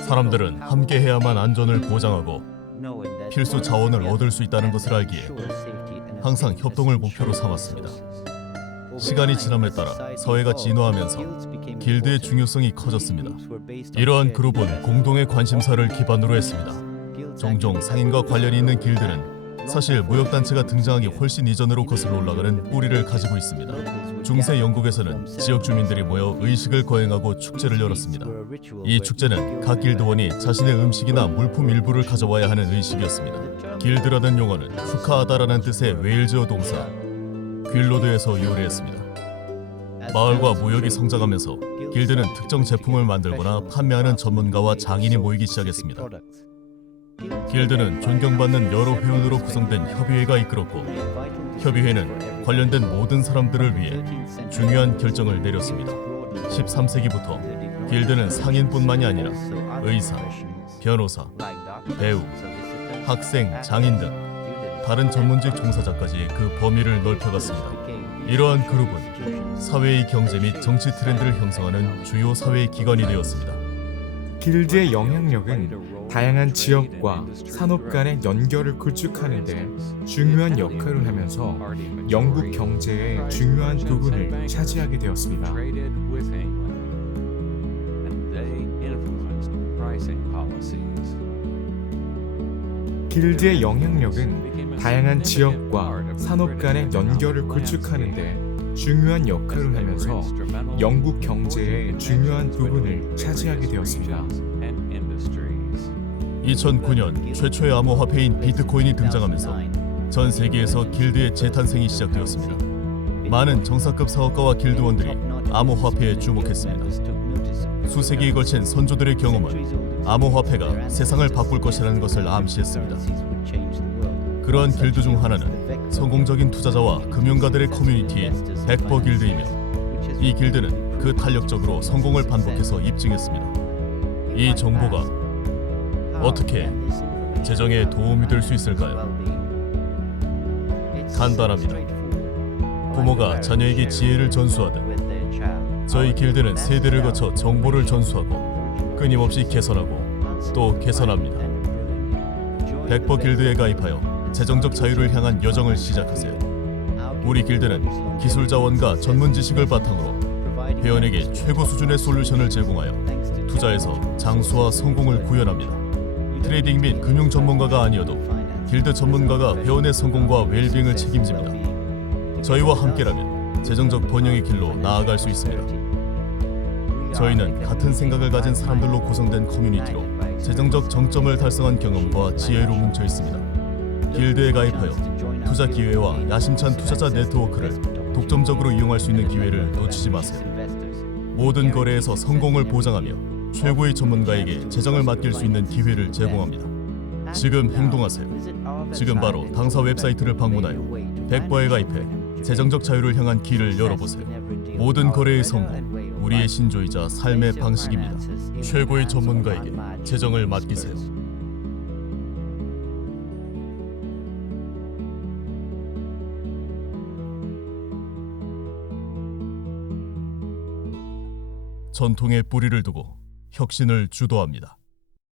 사람들은 함께 해야만 안전을 보장하고 필수 자원을 얻을 수 있다는 것을 알기에 항상 협동을 목표로 삼았습니다. 시간이 지남에 따라 사회가 진화하면서 길드의 중요성이 커졌습니다. 이러한 그룹은 공동의 관심사를 기반으로 했습니다. 종종 상인과 관련이 있는 길드는 사실 무역단체가 등장하기 훨씬 이전으로 거슬러 올라가는 뿌리를 가지고 있습니다. 중세 영국에서는 지역 주민들이 모여 의식을 거행하고 축제를 열었습니다. 이 축제는 각 길드원이 자신의 음식이나 물품 일부를 가져와야 하는 의식이었습니다. 길드라는 용어는 축하하다라는 뜻의 웨일즈어 동사 퀼로드에서 유래했습니다. 마을과 무역이 성장하면서 길드는 특정 제품을 만들거나 판매하는 전문가와 장인이 모이기 시작했습니다. 길드는 존경받는 여러 회원으로 구성된 협의회가 이끌었고 협의회는 관련된 모든 사람들을 위해 중요한 결정을 내렸습니다. 13세기부터 길드는 상인뿐만이 아니라 의사, 변호사, 배우, 학생, 장인 등 다른 전문직 종사자까지 그 범위를 넓혀갔습니다. 이러한 그룹은 사회의 경제 및 정치 트렌드를 형성하는 주요 사회 기관이 되었습니다. 길드의 영향력은 다양한 지역과 산업 간의 연결을 구축하는 데 중요한 역할을 하면서 영국 경제의 중요한 부분을 차지하게 되었습니다. 길드의 영향력은 다양한 지역과 산업 간의 연결을 구축하는 데 중요한 역할을 하면서 영국 경제의 중요한 부분을 차지하게 되었습니다. And industries. 2009년 최초의 암호화폐인 비트코인이 등장하면서 전 세계에서 길드의 재탄생이 시작되었습니다. 많은 정상급 사업가와 길드원들이 암호화폐에 주목했습니다. 수세기에 걸친 선조들의 경험은 암호화폐가 세상을 바꿀 것이라는 것을 암시했습니다. 그러한 길드 중 하나는 성공적인 투자자와 금융가들의 커뮤니티인 백버 길드이며 이 길드는 그 탄력적으로 성공을 반복해서 입증했습니다. 이 정보가 어떻게 재정에 도움이 될 수 있을까요? 간단합니다. 부모가 자녀에게 지혜를 전수하듯 저희 길드는 세대를 거쳐 정보를 전수하고 끊임없이 개선하고 또 개선합니다. 백버 길드에 가입하여 재정적 자유를 향한 여정을 시작하세요. 우리 길드는 기술 자원과 전문 지식을 바탕으로 회원에게 최고 수준의 솔루션을 제공하여 투자에서 장수와 성공을 구현합니다. 트레이딩 및 금융 전문가가 아니어도 길드 전문가가 회원의 성공과 웰빙을 책임집니다. 저희와 함께라면 재정적 번영의 길로 나아갈 수 있습니다. 저희는 같은 생각을 가진 사람들로 구성된 커뮤니티로 재정적 정점을 달성한 경험과 지혜로 뭉쳐 있습니다. 길드에 가입하여 투자 기회와 야심찬 투자자 네트워크를 독점적으로 이용할 수 있는 기회를 놓치지 마세요. 모든 거래에서 성공을 보장하며 최고의 전문가에게 재정을 맡길 수 있는 기회를 제공합니다. 지금 행동하세요. 지금 바로 당사 웹사이트를 방문하여 백버에 가입해 재정적 자유를 향한 길을 열어보세요. 모든 거래의 성공, 우리의 신조이자 삶의 방식입니다. 최고의 전문가에게 재정을 맡기세요. 전통의 뿌리를 두고 혁신을 주도합니다.